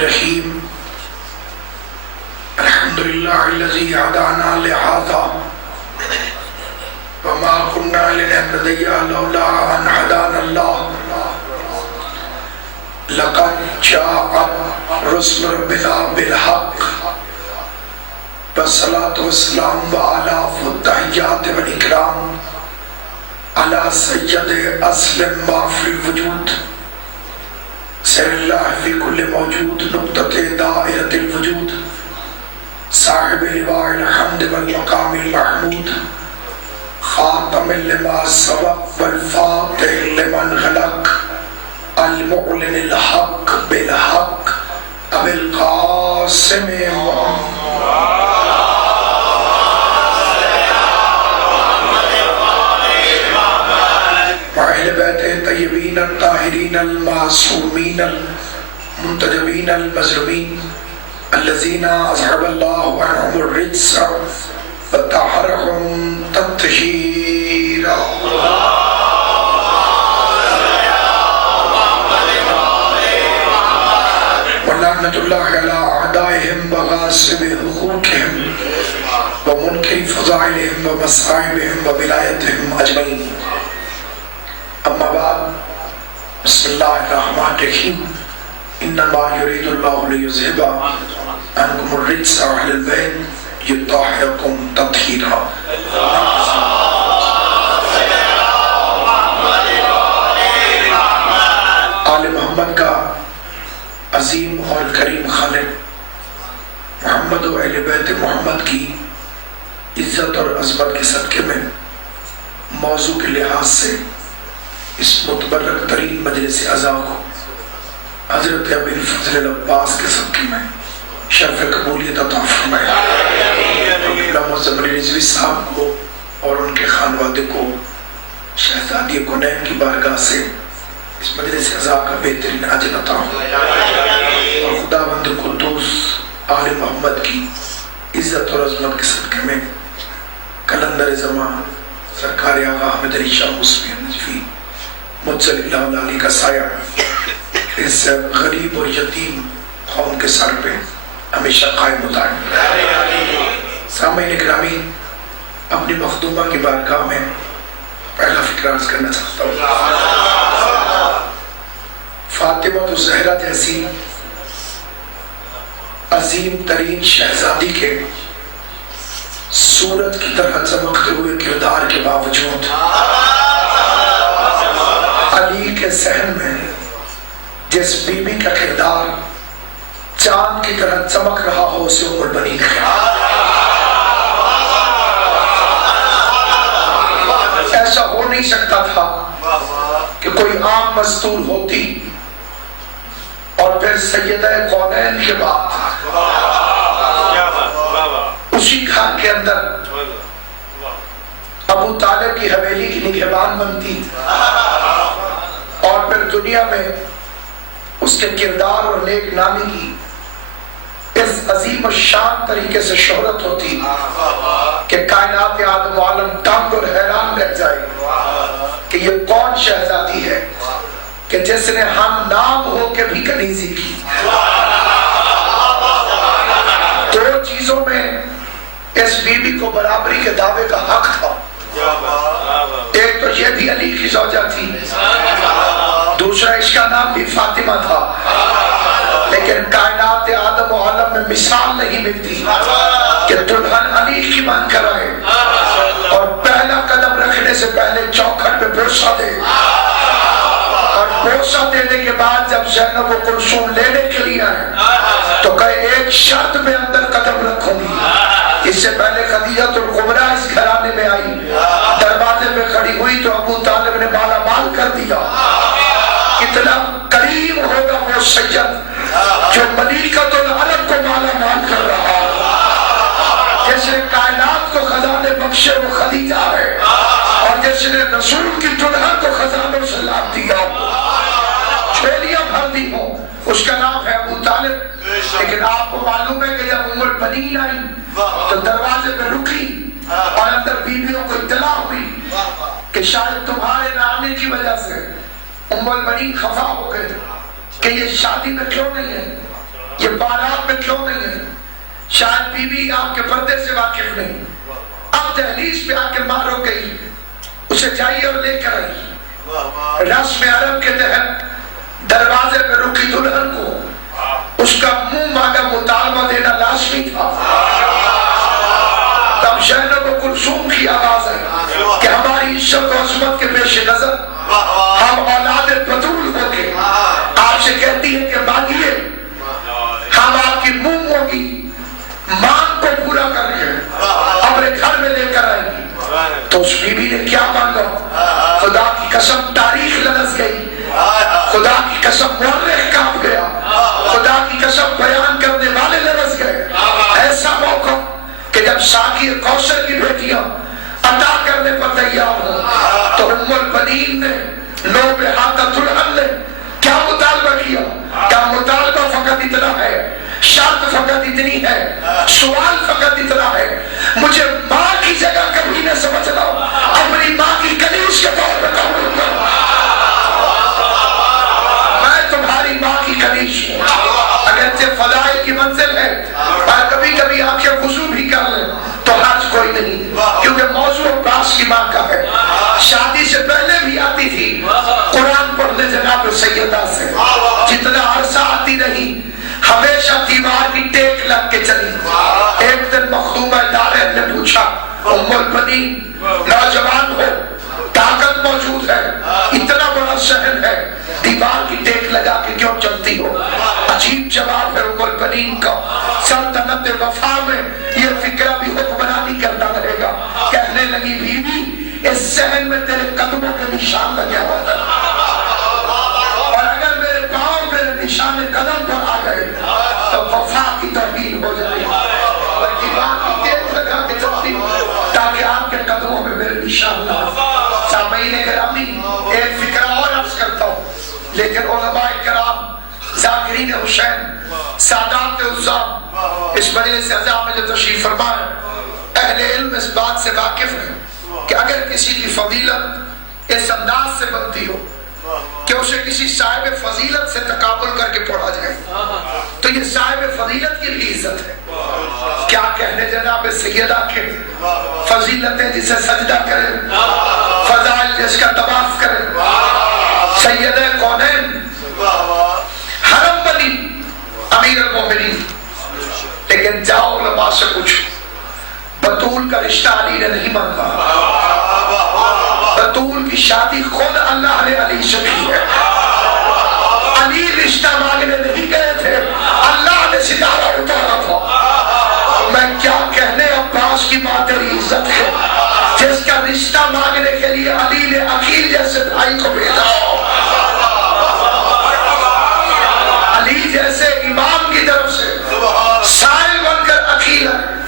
الرحیم الحمدللہ الذی ہدانا لہذا وما كنا لنهتدي لولا ان هدانا الله لقد جاءت رسل ربنا بالحق والصلاة والسلام وعلى التحيات والإكرام على سيد أسلم ما في الوجود سر الله في كل موجود نقطة دائرة الوجود صاحب لواء الحمد والمقام المحمود خاتم لما سبق والفاتح لمن خلق المعلن الحق بالحق ابو القاسم وأهل بیت الطیبین الطاہرین المعصومین المنتجبین المظلومین الذین اذهب الله عنهم الرجس وطهرهم تطهیرا ولعنة الله على أعدائهم وغاصب حقوقهم ومنكر فضائلهم ومصائبهم وولايتهم أجمعين. أما بعد بسم الله الرحمن الرحيم إنما يريد الله ليذهب عنكم الرجس أهل البيت يطهركم تطهيرا. آل محمد کا عظیم اور کریم خالق محمد و اہل بیت محمد کی عزت اور عظمت کے صدقے میں موضوع کے لحاظ سے اس متبرک ترین مجلس عزا کو حضرت ابی الفضل العباس کے صدقے میں شرف قبولیت عطا فرمائے. مولانا معظم علی رضوی صاحب کو اور ان کے خانوادے کو شہزادی کونین کی بارگاہ سے اس مجلس عزا کا بہترین اجر عطا ہو اور خداوند قدوس آل محمد کی عزت اور عظمت کے صدقے میں کلندر زمان سرکار آغا احمد علی شاہ موسوی نجفی مجزل اللہ علی کا سایہ اس غریب اور یتیم قوم کے سر پہ ہمیشہ قائم ہوتا ہے. سامعین اکرامی، اپنی مخدومہ کی بارگاہ میں پہلا فکر عرض کرنا چاہتا ہوں. فاطمہ الزہرا جیسی عظیم ترین شہزادی کے سورج کی طرح چمکتے ہوئے کردار کے باوجود علی کے ذہن میں جس بی بی کا کردار چاند کی طرح چمک رہا ہو اسے ام البنین خیال. ایسا ہو نہیں سکتا تھا کہ کوئی عام مستور ہوتی اور پھر سیدہ کونین کے بعد اسی گھر کے اندر ابو طالب کی حویلی کی نگہبان بنتی اور پھر دنیا میں اس کے کردار اور نیک نامی کی اس عظیم الشان طریقے سے شہرت ہوتی کہ کائنات آدم و عالم دنگ اور حیران رہ جائے کہ یہ کون شہزادی ہے کہ جس نے ہم نام ہو کے بھی کنیزی کی. دو چیزوں میں اس بی بی کو برابری کے دعوے کا حق تھا. ایک تو یہ بھی علی کی زوجہ تھی، دوسرا اس کا نام بھی فاطمہ تھا. لیکن کائنات آدم و عالم میں مثال نہیں ملتی کہ دلہن علی کی بن کر آئے اور پہلا قدم رکھنے سے پہلے چوکھٹ پہ بوسہ دے اور بوسہ دینے کے بعد جب زینب و کلثوم لینے کے لیے آئے تو کہے ایک شرط میں اندر قدم رکھوں گی. اس سے پہلے خدیجہ الکبریٰ اس گھرانے میں آئی، دروازے میں کھڑی ہوئی تو ابو طالب نے مالا مال کر دیا. اتنا قریب ہوگا وہ سید جو ملیکۃ العرب کو مالا مال کر رہا، جس نے کائنات کو خزانے بخشے وہ خدیجہ ہے، اور جس نے رسول کی دلہن کو خزانوں سے لاد دیا، چھولیاں بھر دی ہوں، اس کا نام ہے ابو طالب. لیکن آپ کو معلوم ہے کہ جب ام البنین آئی تو دروازے پہ رکی اور اندر بیویوں کو اطلاع ہوئی کہ شاید تمہارے نہ آنے کی وجہ سے ام البنین خفا ہو گئے کہ یہ شادی میں کیوں نہیں ہے. شاید بیوی آپ کے پردے سے واقف نہیں، اب دہلیز پہ آ کے مارو گئی، اسے جائیے اور لے کر آئی۔ رسم عرب کے تحت دروازے پہ رکی دلہن کو اس کا منہ مانگا مطالبہ دینا لازمی تھا۔ تب زینب و کلثوم کی آواز ہے کہ ہماری عزت و عظمت کے پیش نظر ہم اولاد بطول ہو کے آپ سے کہتی ہے کہ مانگیے، ہم آپ کی منہ موگی مانگ کو پورا کر کے اپنے گھر میں لے کر آئیں گی۔ تو اس بیوی نے کیا مانگا؟ خدا کی قسم تاریخ لرز گئی، خدا کی قسم مورخ کانپ گیا، خدا کی قسم بیان کرنے والے لرز گئے۔ ایسا موقع کہ جب ساقی کوثر کی بیٹیاں عطا کرنے پر تیار ہوں تو ام البنین نے نوبہ ہاتھا دلہن نے کیا مطالبہ کیا؟ کیا مطالبہ فقط اتنا ہے، شرط فقط اتنی ہے، سوال فقط اتنا ہے، مجھے ماں کی جگہ کبھی نہ سمجھ لو، اپنی ماں کی کنیز کے طور پر قبول کرو، میں تمہاری ماں کی کنیز ہوں۔ اگرچہ فضائل کی منزل ہے اور کبھی کبھی آنکھیں وضو بھی کر لیں تو حرج کوئی نہیں، کیونکہ موضوع عباس کی ماں کا ہے۔ شادی سے پہلے بھی آتی تھی قرآن پڑھنے جناب سیدہ سے، جتنا عرصہ آتی نہیں ہمیشہ دیوار کی ٹیک لگ کے چلی۔ ایک دن مخدومہ دارین نے پوچھا، ام البنین نوجوان ہو، طاقت موجود ہے، اتنا بڑا شہر ہے، دیوار کی ٹیک لگا کے کیوں چلتی ہو؟ عجیب جواب ہے ام البنین کا۔ سلطنت وفا میں یہ فکرہ بھی حکمرانی کرتا رہے گا۔ کہنے لگی بیوی اس ذہن میں تیرے قدموں کے نشان لگے ہوئے ہیں، اور اگر میرے پاؤں میرے نشان قدم پر آ گئے تو وفا کی توہین ہو جائے گی، اور دیوار کی ٹیک لگا کے چلتی تاکہ آپ کے قدموں میں میرے نشان نہ ہو۔ سامعین گرامی، ایک فکرہ اور عرض کرتا ہوں، لیکن علماء کرام ذاکرین حسین سادات عظام اس مجلس اعظم میں جو تشریف فرما ہے، اہل علم اس بات سے واقف ہے کہ اگر کسی کی فضیلت اس انداز سے بنتی ہو کہ اسے کسی صاحب فضیلت سے تقابل کر کے پڑھا جائے تو یہ صاحب فضیلت کی بھی عزت ہے۔ کیا کہنے جناب سیدہ کے فضیلتیں جسے سجدہ کرے، فضائل جس کا طواف کرے، سید کونین حرم بنی امیر المومنین، لیکن جاؤ علماء سے پوچھو بطول کا رشتہ علی نے نہیں مانگا، بطول کی شادی خود اللہ نے علی سے کی ہے۔ علی رشتہ مانگنے نہیں گئے تھے، اللہ نے ستارہ اتارا تھا۔ میں کیا کہنے عباس کی ماں تیری عزت ہے، جس کا رشتہ مانگنے کے لیے علی نے عقیل جیسے بھائی کو بھیجا، علی جیسے امام کی طرف سے سائل بن کر عقیل ہے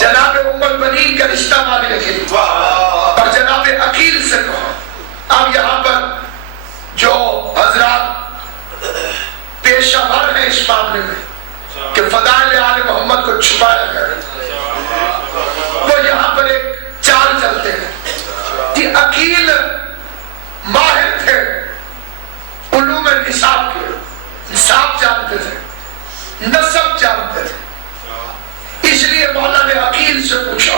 جناب ام البنین کا رشتہ مانگنے کے لیے، اور جناب عقیل سے کہا۔ اب یہاں پر جو حضرات پیشہ ور ہیں اس معاملے میں کہ فضائل آل محمد کو چھپایا گیا، وہ یہاں پر ایک چال چلتے ہیں کہ عقیل ماہر تھے علوم نصاب کے، نصاب جانتے تھے، نسب جانتے تھے، اس لیے مولا نے عقیل سے پوچھا،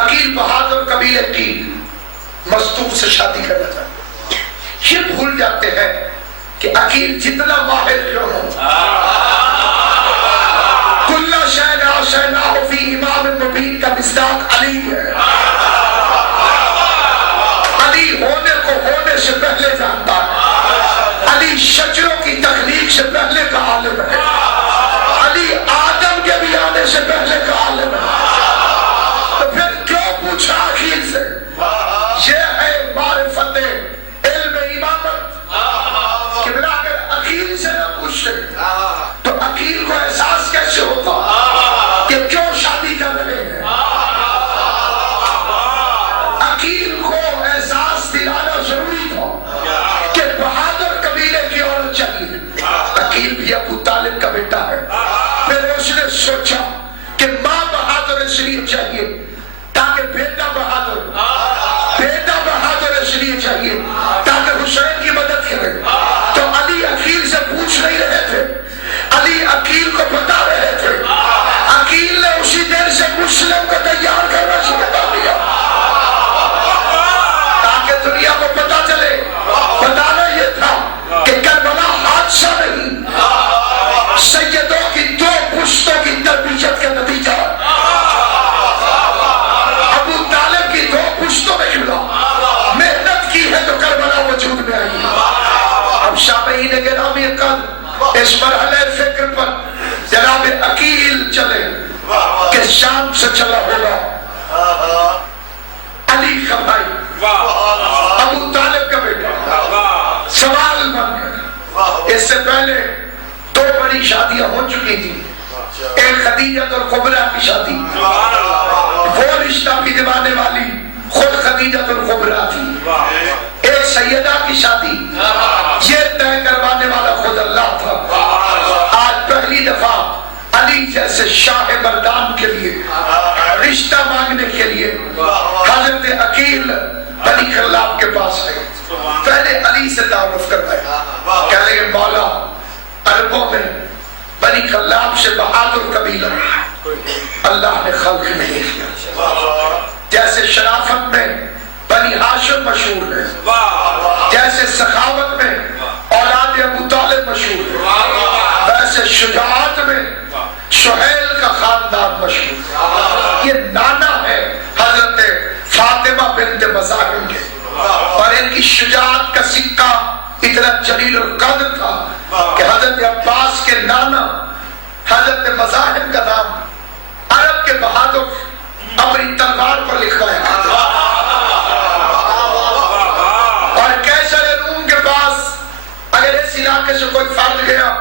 عقیل بہادر قبیلے کی مستور سے شادی کرنا چاہتے۔ یہ بھول جاتے ہیں کہ عقیل جتنا ماہر کیوں ہو، کل شیء احصیناہ فی امام مبین کا مصداق علی ہے۔ علی ہونے کو ہونے سے پہلے جانتا ہے، علی شجروں کی تخلیق سے پہلے کا عالم ہے، علی آدم کے بھی آنے سے پہلے کا عالم ہے۔ تو پھر کیوں پوچھا عقیل سے؟ یہ ہے معرفت علم امامت کہ بلا اگر عقیل سے نہ پوچھتے تو عقیل کو احساس کیسے ہوتا کہ کیوں شادی کر رہے ہیں؟ عقیل کو احساس دلانا ضروری تھا کہ بہادر قبیلے کی عورت چاہیے۔ عقیل بھی ابو طالب کا بیٹا ہے، پھر اس نے سوچا کہ ماں بہادر اس لیے چاہیے تاکہ بیٹا بہادر اس لیے چاہیے تاکہ حسین کی مدد کرے۔ تو علی عقیل سے پوچھ نہیں رہے تھے، علی عقیل کو بتا رہے تھے اس مرحلے فکر پر جناب عقیل چلے کہ شام سے چلا ہوگا علی کا بھائی ابو طالب کا بیٹا سوال بن گیا. اس سے پہلے دو بڑی شادیاں ہو چکی تھی. ایک خدیجہ اور کبریٰ کی شادی, وہ رشتہ بھی نبھانے والی خود خدیجہ اور کبریٰ تھی. ایک سیدہ کی شادی یہ طے کروانے والا خود اللہ تھا. آج پہلی دفعہ علی جیسے شاہ مردان کے لیے رشتہ مانگنے کے لیے حضرت عقیل بنی خلاب کے پاس آئے. پہلے علی سے تعارف کروایا, کہنے لگے مولا عربوں میں بنی خلاب سے بہادر قبیلہ اللہ نے خلق نہیں کیا. جیسے شرافت میں بنی ہاشم مشہور ہے, جیسے سخاوت میں اولاد ابو طالب مشہور ہے, ویسے شجاعت میں سہیل کا خاندان مشہور ہے. یہ نانا ہے حضرت فاطمہ بنت مزاحم کے, اور ان کی شجاعت کا سکہ اتنا جلیل القدر تھا کہ حضرت عباس کے نانا حضرت مزاحم کا نام عرب کے بہادر اپنی تلوار پر لکھوایا. اور کیسر روم کے پاس اگر اس علاقے سے کوئی فرد گیا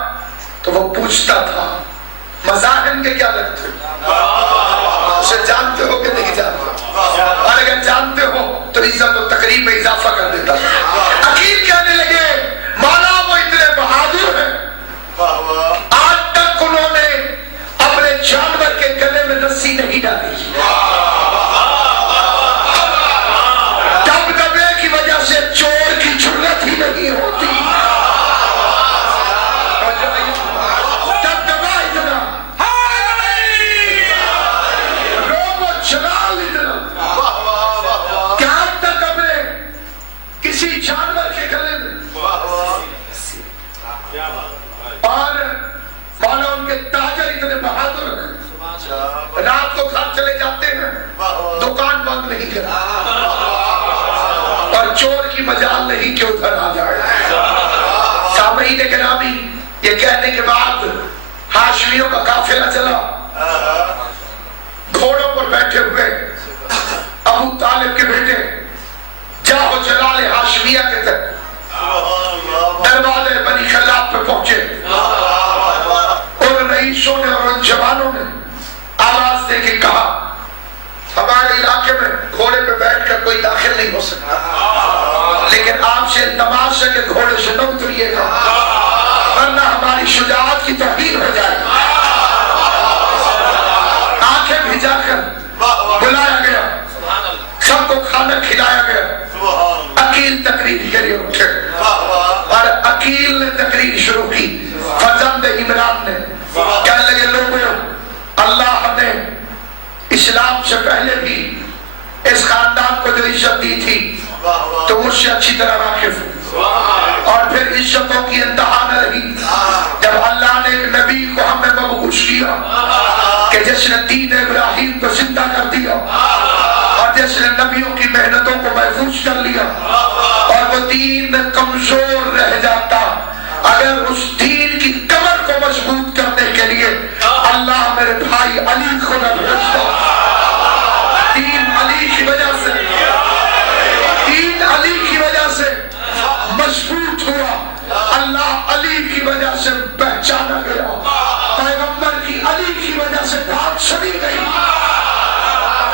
تو وہ پوچھتا تھا مزاحم کے کیا لگتے اسے جانتے ہو کہ نہیں جانتے, اور اگر جانتے ہو تو عزت و تقریب میں اضافہ کر دیتا تھا. عقیل کہنے لگے مولا وہ اتنے بہادر ہیں, آج تک انہوں نے اپنے جانور کے گلے میں رسی نہیں ڈالی. دبدبے کی وجہ سے چور کی جرأت ہی نہیں ہوتی. دبدبا اتنا, روب و جلال اتنا کہ آج تک اپنے کسی جانور کے گلے میں, اور مولا ان کے تاجر اتنے بہادر ہیں, رات کو گھر چلے جاتے ہیں دکان بند نہیں کرتے, اور چور کی مجال نہیں کہ ادھر آ جائے. سامعین گرامی, یہ کہنے کے بعد ہاشمیوں کا قافلہ چلا, گھوڑوں پر بیٹھے ہوئے ابو طالب کے بیٹے جاہو جلال ہاشمیہ کے تک دروازے بنی خلاب پہ پہنچے. ان رئیسوں نے اور ان جوانوں نے آواز دے کے کہا ہمارے علاقے میں گھوڑے پہ بیٹھ کر کوئی داخل نہیں ہو سکتا, لیکن آپ سے التماس ہے کہ گھوڑے سے نہ اتریے گا ورنہ ہماری شجاعت کی توہین ہو جائے. آنکھیں بھجا کر بلایا گیا, سب کو کھانا کھلایا گیا. عقیل تقریر کے لیے اٹھے اور عقیل نے تقریر شروع کی. فرزند عمران نے کہنے لگے لوگوں, اللہ نے اسلام سے پہلے بھی اس خاندان کو جو عزت دی تھی تو مجھ سے اچھی طرح واقف ہوں, اور پھر عزتوں کی انتہا نہ رہی جب اللہ نے ایک نبی کو ہمیں مبعوث کیا کہ جس نے دین ابراہیم کو زندہ کر دیا, اور جس نے نبیوں کی محنتوں کو محفوظ کر لیا, اور وہ دین کمزور رہ جاتا اگر اس دین کی کمر کو مضبوط کرنے کے لیے اللہ میرے بھائی علی کو نہ بھیجتا. دین علی کی وجہ سے, دین علی کی وجہ سے مضبوط ہوا, اللہ علی کی وجہ سے پہچانا گیا, پیغمبر کی علی کی وجہ سے بات سنی گئی.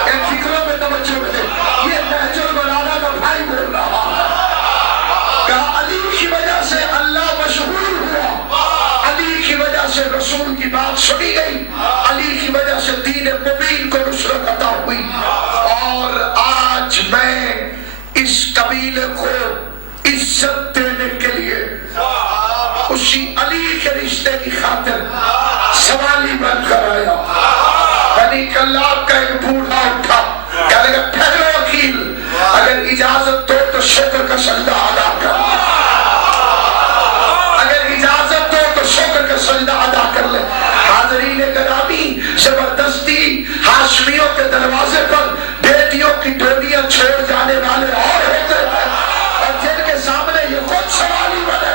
ان فکروں میں توجہ دے, یہ نہج البلاغہ کا بھائی بول رہا ہے کہ علی کی وجہ سے اللہ مشہور ہوا, علی کی وجہ سے رسول کی بات سنی گئی, علی کی وجہ سے دین مبین کو نصرت عطا ہوئی. اور آج میں اس قبیلے کو عزت دینے کے لیے اسی علی کے رشتے کی خاطر سوالی بن کر آیا. بنی خلاب کا ایک بوڑھا اٹھا, کہنے لگا پھیلو عقیل, اگر اجازت دو تو شکر کا سجدہ ادا کر, اگر اجازت دو تو شکر کا سجدہ ادا کر لے. حاضرین گرامی, زبردستی ہاشمیوں کے دروازے پر بیٹیوں کی ڈولیاں چھوڑ جانے والے اور ہوتے ہیں, اور جن کے سامنے یہ خود سوالی بنے.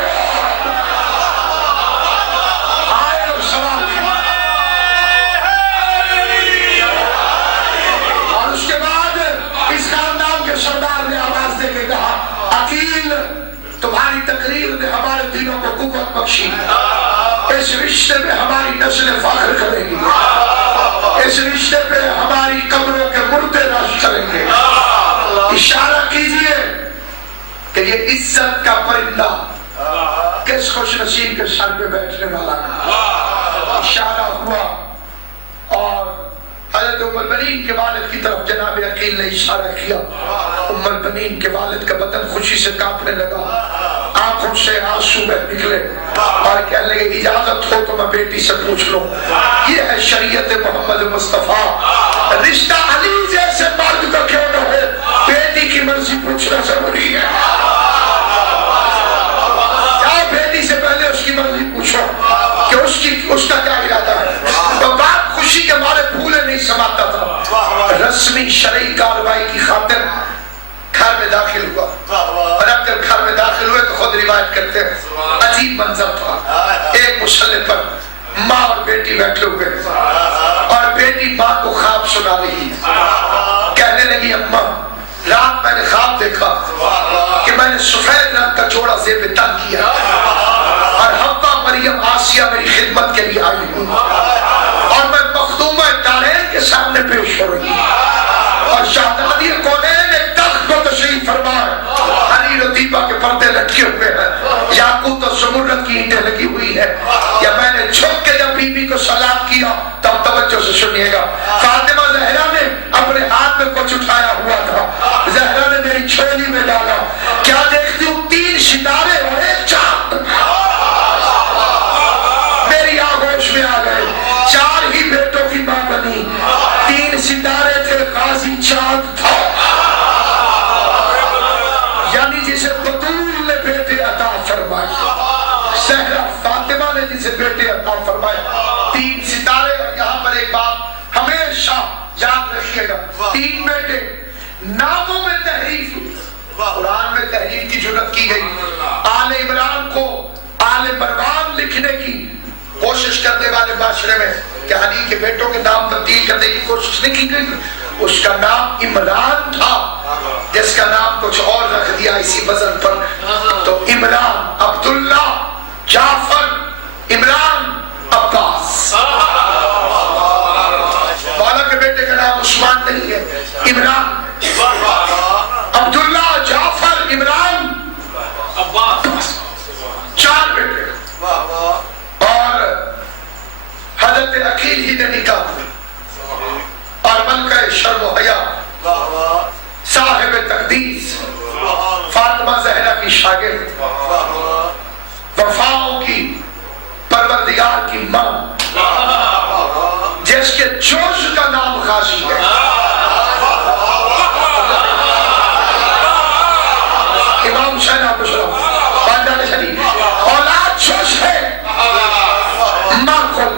قوت بخشی، اس رشتے میں ہماری نسل فخر کرے گی، اس رشتے پہ ہماری قبروں کے مردے رش کریں گے۔ اشارہ کیجئے کہ یہ عزت کا پرندہ کس خوش نصیب کے سر پہ بیٹھنے والا ہے۔ اشارہ ہوا اور حضرت ام البنین کے والد کی طرف جناب عقیل نے اشارہ کیا۔ ام البنین کے والد کا بدن خوشی سے کانپنے لگا، آنکھوں سے آنسو بہ نکلے اور کہنے لگے اجازت ہو تو میں بیٹی سے پوچھ لوں۔ یہ ہے شریعت محمد مصطفیٰ، رشتہ علی جیسے مرد کا کیوں نہ ہو، بیٹی کی مرضی پوچھنا ضروری ہے۔ جاؤ بیٹی سے پہلے اس کی مرضی پوچھو کہ اس کا کیا ارادہ ہے۔ تو باپ خوشی کے مارے پھولے نہیں سماتا تھا، رسمی شرعی کارروائی کی خاطر گھر میں داخل ہوا، اور اب جب گھر میں داخل ہوئے تو خود روایت کرتے ہیں عجیب منظر تھا۔ ایک مسلح پر ماں اور بیٹی بیٹھے ہوئے اور بیٹی ماں کو خواب سنا رہی ہے، کہنے لگی اماں رات میں نے خواب دیکھا کہ میں نے سفید رنگ کا جوڑا زیب تن کیا اور حوا مریم آسیہ میری خدمت کے لیے آئی ہوں اور میں مخدومہ دارین کے سامنے پیش ہو رہی ہوں اور شہزادی کونین ایک تخت کو تشریف فرمائے، حریر و دیبا کے پردے لٹکے ہوئے ہیں، یاقوت و زمرد کی اینٹیں لگی ہوئی ہے۔ یا میں نے جھک کے جب بی بی کو سلام کیا تب توجہ سے سنیے گا، فاطمہ زہرا نے اپنے ہاتھ میں کچھ اٹھایا ہوا تھا، زہرا نے میری چھولی میں ڈالا، کیا دیکھتی ہوں 3 ستارے اور 1 چاند میری آغوش میں آ گئے، 4 ہی بیٹوں کی ماں بنی، 3 ستارے تھے، غازی چاند تھا، یعنی جسے بطول نے بیٹے عطا فرمائے، زہرا فاطمہ نے جسے بیٹے عطا فرمائے، 3 ستارے۔ اور یہاں پر ایک بات ہمیشہ یاد رکھیے گا، 3 بیٹے، ناموں میں تحریف، قرآن میں تحریف کی جرات کی گئی، آل عمران کو آل مروان لکھنے کی کوشش کرنے والے معاشرے میں کہ علی کے بیٹوں کے نام تبدیل کرنے کی کوشش نہیں کی گئی، اس کا نام عمران تھا، جس کا نام کچھ اور رکھ دیا اسی وزن پر، تو عمران، عبداللہ، جعفر، عمران، عباس۔ مولا کے بیٹے کا نام عثمان نہیں ہے، عمران، عبداللہ، جعفر، عمران، عباس، 4 بیٹے۔ اور حضرت عقیل ہی نے نکاح اور ملکہ شرم و حیا صاحب تقدیس فاطمہ زہرا کی شاگرد، وفاؤں کی پروردگار کی ماں، جس کے جوش کا نام غازی ہے، امام حسین ابوالسلام خاندان شریف، اولاد جوش ہے، ماں کو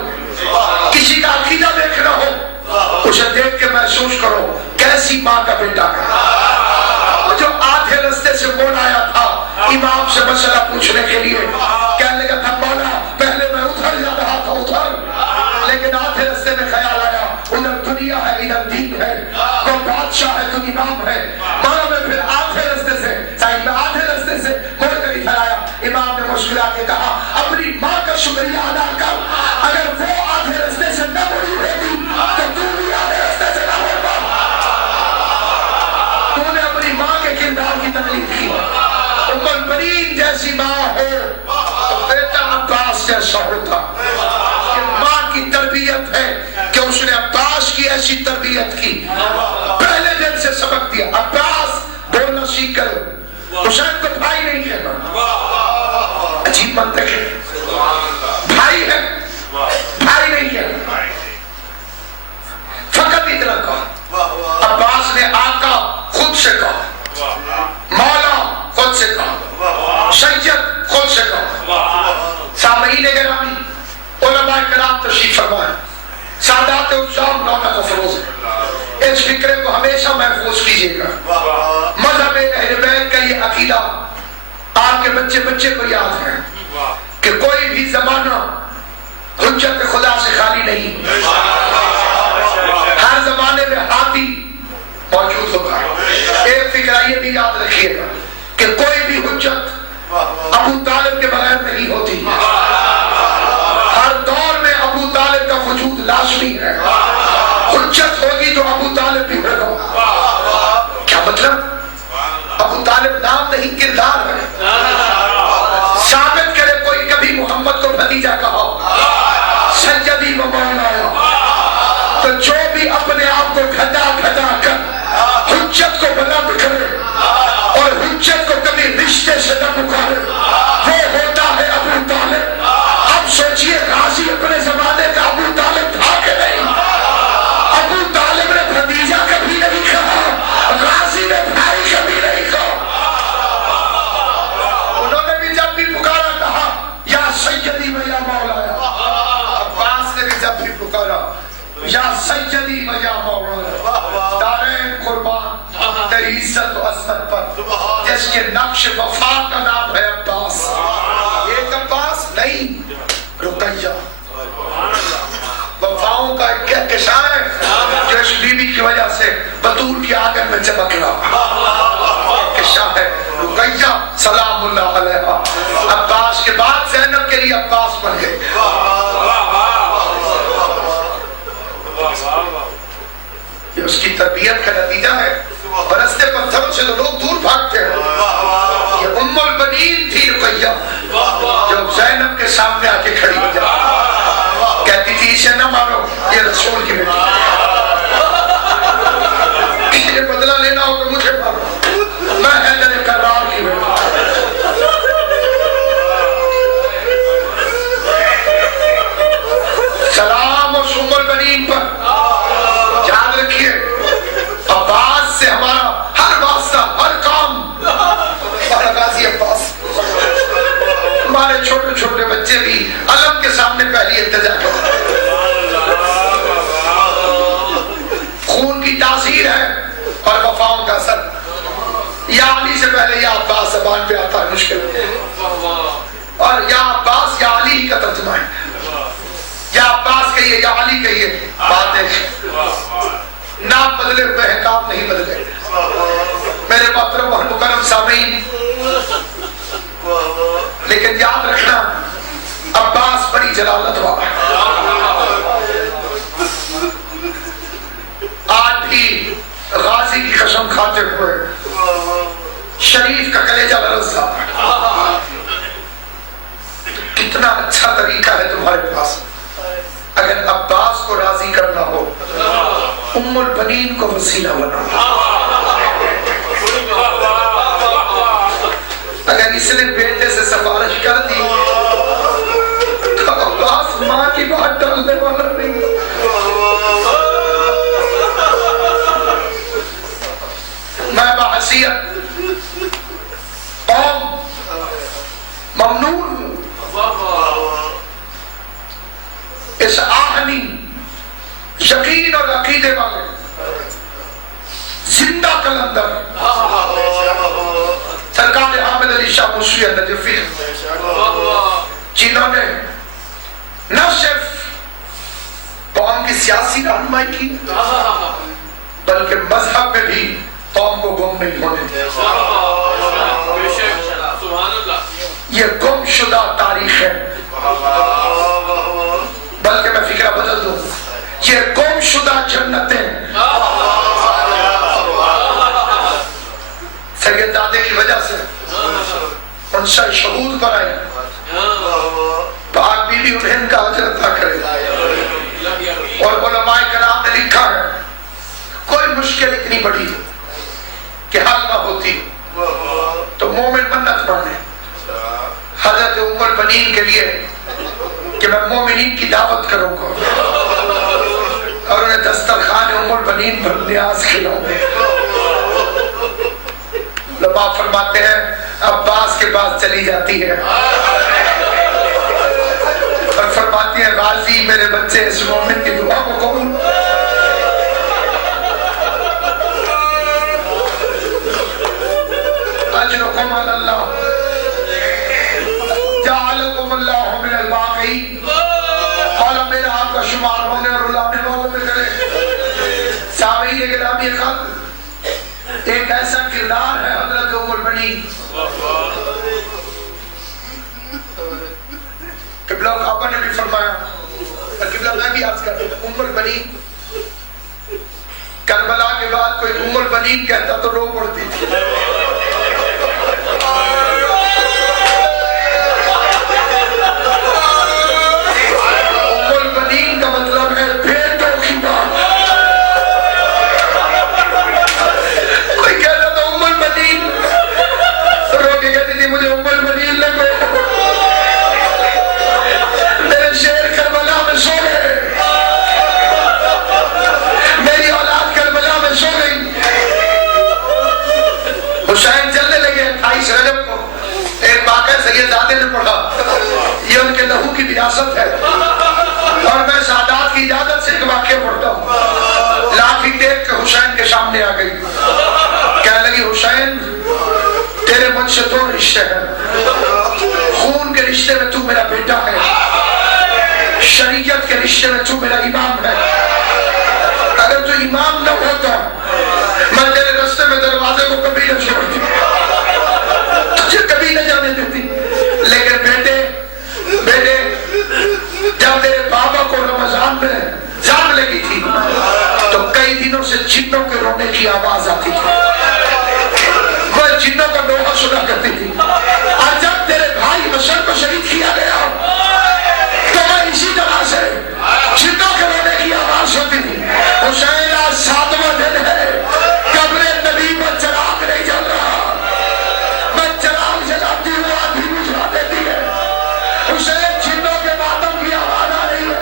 کسی کا عقیدہ دیکھنا ہو اسے دیکھ کے محسوس کرو کیسی ماں کا بیٹا ہے۔ جو آدھے رستے سے موڑ آیا تھا امام سے مسئلہ پوچھنے کے لیے، کہنے لگا تھا مولا پہلے میں ادھر جا رہا تھا ادھر، لیکن آدھے رستے میں خیال آیا ادھر دنیا ہے ادھر دین ہے، وہ بادشاہ ہے تو امام ہے، مولا میں پھر آدھے رستے سے صحیح میں آدھے رستے سے موڑ کر ادھر آیا۔ امام نے مسکرا کے کہا اپنی ماں کا شکریہ ادا کر، اگر وہ آدھے رستے سے نہ مڑی ہوگی تو تو بھی آدھے رستے سے نہ مڑ پا، تو نے اپنی ماں کے کردار کی تکلیف کی۔ ام البنین جیسی ماں ہو تو بیٹا عباس جیسا ہوتا، کہ ماں کی تربیت ہے کہ اس نے عباس کی ایسی تربیت کی، پہلے دن سے سبق دیا عباس بولنا سیکھ کرو، حسین کو بھائی نہیں کہنا، عجیب منطق ہے، بھائی ہے بھائی نہیں ہے، فقط اتنا کہا۔ عباس نے آقا خود سے کہا، مولا خود سے کہا، سید خود سے کہا۔ سامعین گرامی، علماء کرام تشریف فرمائے، سادات عظام رونق افروز، اس فکرے کو ہمیشہ محفوظ کیجیے گا۔ مذہب اہل بیت کا یہ عقیدہ آپ کے بچے بچے کو یاد ہے کہ کوئی بھی زمانہ حجت خدا سے خالی نہیں، ہر زمانے میں ہاتھی موجود ہوگا۔ ایک فکرہ یہ بھی یاد رکھیے گا کہ کوئی بھی حجت ابو طالب کے بغیر نہیں ہوتی، سے نہ پکارے، وہ ہوتا ہے ابو طالب۔ اب سوچئے غازی اپنے زمانے کا ابو طالب تھا کہ نہیں؟ ابو طالب نے بھتیجا کبھی نہیں کہا، غازی نے بھائی کبھی نہیں کہا۔ انہوں نے بھی جب بھی پکارا کہا یا سیدی و یا مولایا۔ عباس نے بھی جب بھی پکارا یا سیدی و یا مولایا۔ دارین قربان تیری عزت و عظمت پر جس کے نقش وفا کا نام ہے عباس۔ ایک عباس نہیں، رقیہ وفاؤں کا ایک کہکشاں ہے جو اس بی بی کی وجہ سے بطور کی آنگن میں چمک رہا۔ کہکشاں ہے رقیہ سلام اللہ علیہ۔ عباس کے بعد زینب کے لیے عباس بن گئے۔ یہ اس کی تربیت کا نتیجہ ہے۔ برستے پتھروں سے تو لوگ دور بھاگتے ہیں۔ یہ ام البنین تھی رقیہ جو زینب کے سامنے آ کے کھڑی ہو جاتی، کہتی تھی اسے نہ مارو، یہ رسول کی بیٹی ہے، یہ بدلہ لینا ہو تو مجھے مارو، میں حیدر کرار کی بیٹی۔ سلام اس ام البنین پر۔ یاد رکھیے عباس سے ہمارا ہر واسطہ، ہر کام ہمارا غازی عباس۔ ہمارے چھوٹے چھوٹے بچے بھی علم کے سامنے پہلی التجا کرتے ہیں۔ خون کی تاثیر ہے اور وفاؤں کا اثر۔ یا علی سے پہلے یا عباس زبان پہ آتا ہے مشکل، اور یا عباس یا علی کا ترجمہ ہے۔ یا عباس کہیے یا علی کہیے، بات دیکھیں نام بدلے ہوئے ہیں، کام نہیں بدلے۔ میرے محترم اور مکرم سامعین، لیکن یاد رکھنا عباس بڑی جلالت والا ہے۔ آج بھی غازی کی قسم کھاتے ہوئے شریف کا کلیجہ لرزتا ہے۔ کتنا اچھا طریقہ ہے تمہارے پاس۔ اگر عباس کو راضی کرنا ہو، ام البنین کو وسیلہ بنا۔ اگر اس نے بیٹے سے سفارش کر دی تو عباس ماں کی بات ڈالنے والا نہیں۔ میں بحثیت قوم ممنون ہوں، اس آہنی یقین اور عقیدے والے زندہ کلندر سرکار حامد علی شاہ موسوی نجفی، جنہوں نے نہ صرف قوم کی سیاسی رہنمائی کی بلکہ مذہب میں بھی قوم کو گم نہیں ہونے دیا۔ یہ گم شدہ تاریخ ہے، بلکہ میں فکرہ بدل دوں، یہ گم شدہ جنتیں سید دادے کی وجہ سے ان سے شہود پر آئے۔ پاک بی بی انہیں ان کا اجر عطا کرے۔ اور علماء کرام نے لکھا ہے کوئی مشکل اتنی بڑی کہ حل نہ ہوتی تو مومن منت مانے حضرت ام البنین کے لیے کہ میں مومنین کی دعوت کروں گا اور انہیں دسترخوان ام البنین پر نیاز کھلاؤں گا۔ علماء فرماتے ہیں عباس کے پاس چلی جاتی ہے اور فرماتی ہے غازی میرے بچے اس مومن کی دعا کو قبول۔ اجرکم علی اللہ جعلکم اللہ من الباقین، اور میرا آپ کا شمار ہونے اور رلانے والوں میں کرے۔ سامعین گرامی خط ایک ایسا کردار ہے حضرت ام البنین۔ قبلہ کعبہ نے بھی فرمایا، اور قبلہ میں بھی عرض کرتا ہوں، ام البنین کربلا کے بعد کوئی ام البنین کہتا تو رو پڑتی تھی۔ ام البنین کا مطلب ہے بیٹوں کی ماں۔ کوئی کہتا تو ام البنین رو کے کہتی تھی گئی. کہنے لگی حسین تیرے مجھ سے دو رشتے ہیں. خون کے رشتے میں تو میرا بیٹا ہے, شریعت کے رشتے میں تو میرا امام ہے. اگر تو امام نہ ہوتا میں تیرے راستے میں دروازے کو کبھی نہ چھوڑتی, تجھے کبھی نہ جانے دیتی. لیکن بیٹے جب تیرے بابا کو رمضان میں جان لگی تھی تو کئی دنوں سے جنوں کے رونے کی آواز آتی تھی. وہ جنوں کا نوحہ سنا کرتی تھی. اور جب تیرے بھائی حسن کو شہید کیا گیا تو میں اسی طرح سے جنوں کے رونے کی آواز سنتی تھی. حسین آج 7واں دن ہے, قبر نبی پر چراغ نہیں جل رہا. میں چراغ جلاتی ہوں آپ بھی بجھا دیتی ہے. حسین جنوں کے ماتم کی آواز آ رہی ہے.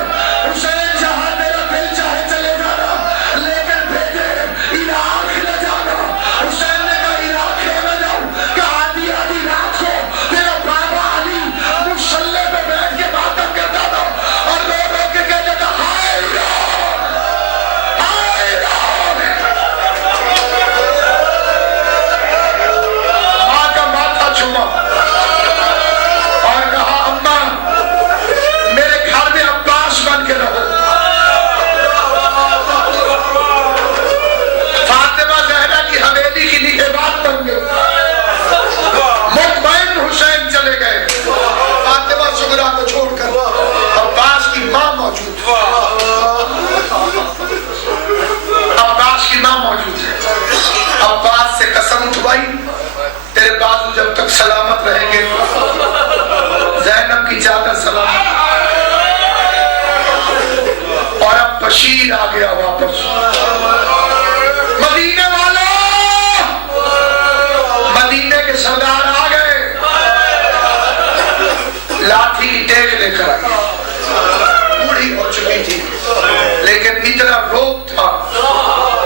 حسین جہاں میرا دل چاہے چلے جانا, لیکن بیٹے عراق نہ جانا. حسین نے کہا عراق کیوں نہ جاؤں, کہ آدھی رات کو تیرا بابا علی مصلی پہ بیٹھ کے ماتم کرتا تھا اور رو رو کے کہتا تھا ہائے ایران, ہائے ایران. ماں کا ماتھا چھما اور کہا اماں میرے گھر میں عباس بن کے رہو. فاطمہ زہرا کی حویلی کی نگہبان بن گئی. مطمئن حسین چلے گئے, فاطمہ زہرا کو چھوڑ کر عباس کی ماں موجود ہے. عباس کی ماں موجود ہے. عباس سے قسم اٹھوائی تیرے بازو جب تک سلامت رہیں گے. زینب کی چادر سلامت. اور اب بشیر آ گیا واپس. مدینے والوں, مدینے کے سردار آ گئے, لاٹھی کی ٹیک لے کر آئے. بوڑھی ہو چکی تھی لیکن اتنا روب تھا,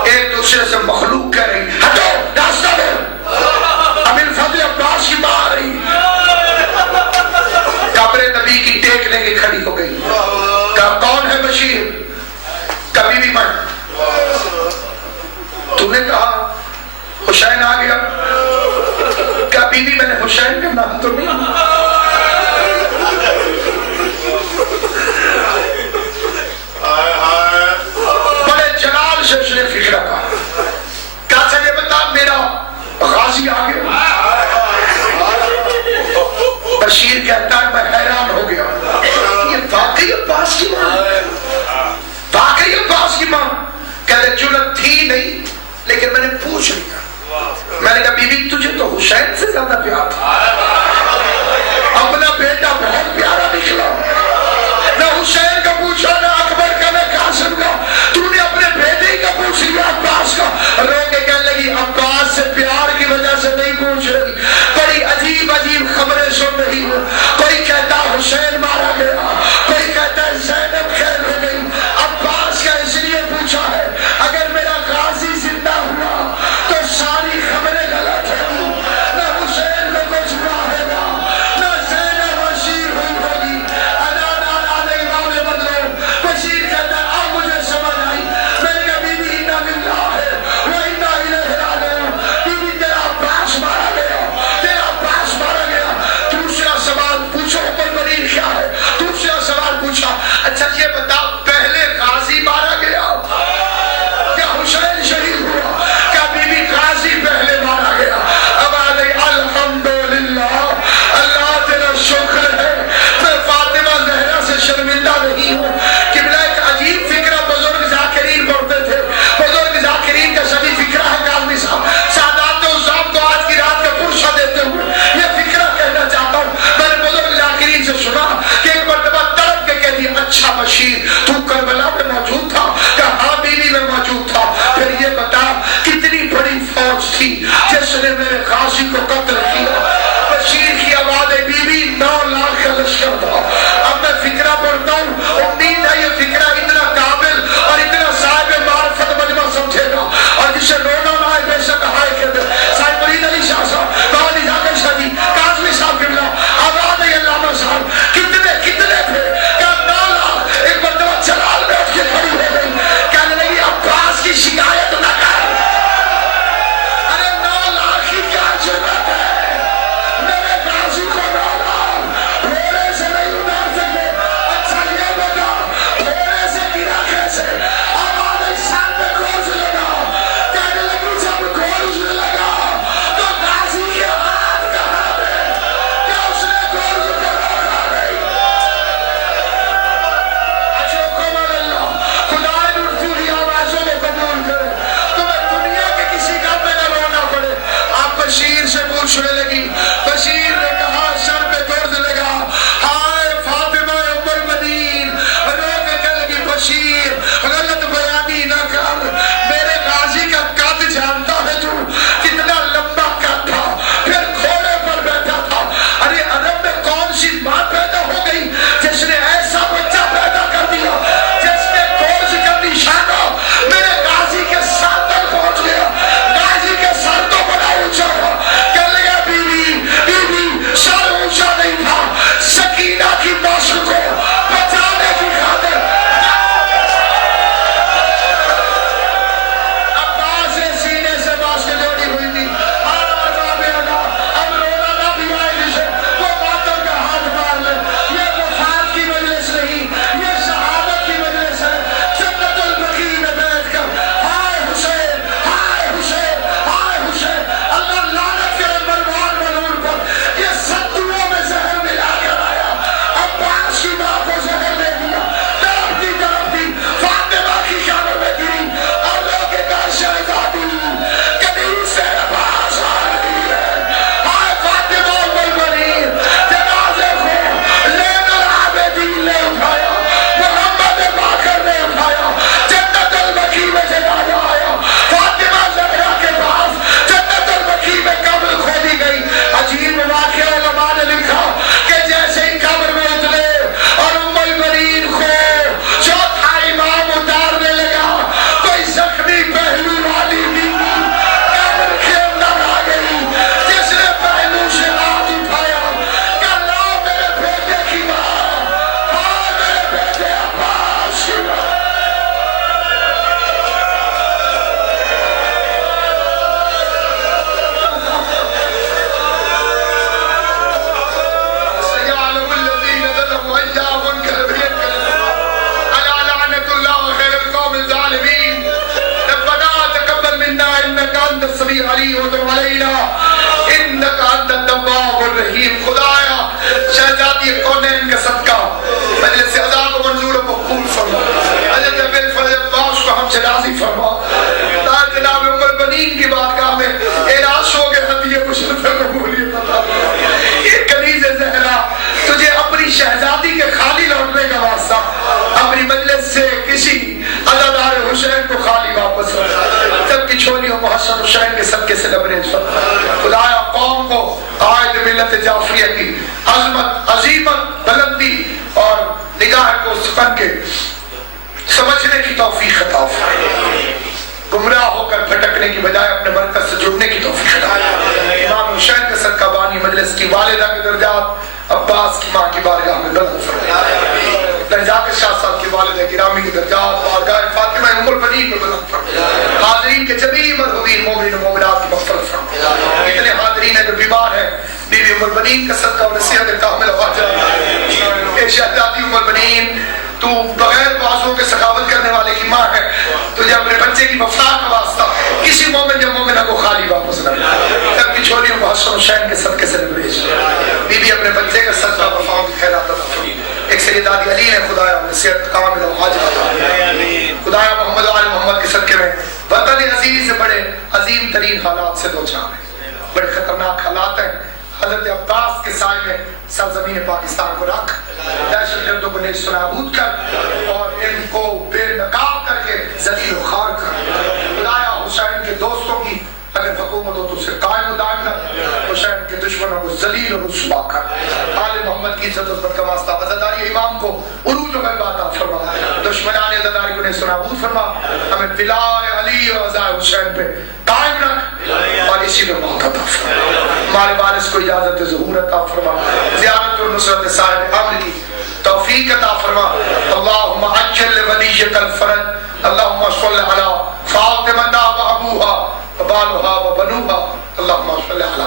ایک دوسرے سے مخلوق کہہ رہی ہٹو راستہ دو. امیر فضل عباس کی ماں آ رہی, قبر نبی کی ٹیک لے کے کھڑی ہو گئی. کہا کون ہے بشیر؟ کبھی بھی میں. تم نے کہا حسین آ گیا. کبھی بھی میں نے حسین کا نام تو نہیں. بڑے جلال سے اس نے فکر کہا. کہا چلے بتا میرا غازی آ گیا. بشیر کہتا ہے میں حیران ہو گیا, یہ واقعی عباس کی ماں, واقعی عباس کی ماں. کہتے جرت تھی نہیں لیکن میں نے پوچھ لیا. میں نے کہا بی بی تجھے تو حسین سے زیادہ پیار تھا, اپنا بیٹا بہت پیارا نکلا. نہ حسین کا پوچھا, نہ اکبر کا, نہ قاسم کا, تو نے اپنے بیٹے کا پوچھ لیا عباس کا. رو کے کہنے لگی عباس سے پیار کی وجہ سے نہیں پوچھ رہی, بڑی عجیب عجیب خبریں سن رہی ہوں. کوئی کہتا حسین مارا گیا, کوئی کہتا ہے زینب قید ہو گئی. عباس کا اس لیے پوچھا ہے اگر میرا غازی زندہ ہوا تو ساری خبریں غلط ہیں. نہ حسین کو کچھ ہے گا, نہ زینب بشیر ہوئی ہوگی. بشیر کہتا ہے اب مجھے سمجھ آئی. میں نے کہا بی بی انا للہ ہے وہ انا الیہ راجعون. بی بی تیرا عباس مارا گیا, تیرا عباس مارا گیا. دوسرا سوال پوچھو عمر مرین کیا ہے. دوسرا سوال پوچھا اچھا یہ بتاؤ پہلے غازی مارا گیا کیا حسین شہید ہوا؟ کیا بی بی غازی پہلے مارا گیا؟ اب آ گئی الحمدللہ, اللہ تیرا شکر ہے میں فاطمہ زہرا سے شرمندہ نہیں ہوں. قبلہ ایک عجیب فکرہ بزرگ ذاکرین پڑھتے تھے. بزرگ ذاکرین کا سبھی فکرہ ہے کاظمی صاحب. سادات عظام کو آج کی رات کا پرشہ دیتے ہوئے یہ فکرہ کہنا چاہتا ہوں. میں نے بزرگ ذاکرین سے سنا کہ ایک مرتبہ تڑپ کے کہہ دیا اچھا بشیر تو کربلا میں موجود تھا؟ کہا ہاں بیوی میں موجود تھا. پھر یہ بتا کتنی بڑی فوج تھی جس نے میرے غازی کو قتل کیا؟ بشیر کی آواز ہے بیوی 9 لاکھ کا لشکر تھا. اب میں فکرہ پڑھتا ہوں, امید ہے یہ فکرہ اتنا قابل اور اتنا صاحب معرفت مجمع سمجھے گا اور جسے رونا نہ آئے بے شک ہائے کے دے. صاحب مرید علی شاہ صاحب, بہانی جاکر شاہ جی, کاظمی صاحب قبلہ, آباد ہے علامہ صاحب, کتنے تھے؟ کیا 9 لاکھ. ایک مرتبہ العلی وتب علینا انک انت التواب الرحیم. خدایا شہزادی کونین کا صدقہ مجلس عزا کو منظور و مقبول فرما. حضرت ابن فضل عباس کو ہم سے راضی فرما. جناب ام البنین کی بارگاہ میں اعراض ہو گئے ہدیہ مشرف قبولیت عطا فرما. یہ کنیز زہرا تجھے اپنی شہزادی کے خالی لوٹنے کا واسطہ اپنی مجلس سے کسی عزادار حسین کو خالی واپس رکھ. سب کی چھولیوں کو حسن حسین کے صدقے سے لبریز فرما. خدایا قوم کو عائد ملت جعفریہ کی عظمت عظیمت بلندی اور نگاہ کو سکن کے سمجھنے کی توفیق عطا فرما. گمراہ ہو کر بھٹکنے کی بجائے اپنے مرکز سے جڑنے کی توفیق عطا فرما. امام حسین کا صدقہ بانی مجلس کی والدہ کے درجات عباس کی ماں کی بارگاہ میں بلند فرما. درجات شاہ صاحب کی والدہ گرامی کے درجات بارگاہ فاطمہ ام البنین میں بلند فرما. حاضرین کے جمیع مرحومین مومنین و مومنات کی مغفرت فرما. اتنے حاضرین ہیں جو بیمار ہیں بی بی ام البنین کا صدقہ و نصیحت کامل واجب. اے شہزادی ام البنین تو بغیر بازوں کے سخاوت کرنے والے کی ماں ہے. تجھے اپنے بچے کی وفا کا واسطہ کسی مومن یا مومنہ کو خالی واپس نہ لے. سب کی چھولیوں کو حسن حسین کے صدقے سے لبریز. بی بی اپنے بچے کا صدقہ وفاؤں کی خیرات عطا فرما. ایک سیدادی علی نے خدایا نصیحت کامل و واجب خدایا محمد و آل محمد کے صدقے میں وطن عزیز سے بڑے عظیم ترین حالات سے دو چار ہیں. بڑے خطرناک حالات ہیں. حضرت عباس کے سائے میں سرزمین پاکستان کو رکھ دہشت گردوں کو نیست و نابود کر اور ان کو بے نقاب کر کے ذلیل و خوار کر. خدایا حسین کے دوستوں کی اگر حکومت ہو تو اسے قائم و دائم رکھ. حسین کے دشمنوں کو ذلیل و رسوا کر. آل محمد کی عزت و عظمت کا واسطہ عزاداری امام کو عروج و غلبہ عطا فرما. دشمنان عزاداری کو نیست و نابود فرما. ہمیں ولائے علی و عزائے حسین پہ قائم رکھ اور اسی پہ موت عطا فرما. ہمارے وارث کو اجازت ظہور عطا فرما. زیارت و نصرت صاحب امر کی توفیق عطا فرما. اللہم عجل ولیک الفرج. اللہم صل علی فاطمہ و ابوہا وبالہا وبنوہا. اللہم صل علی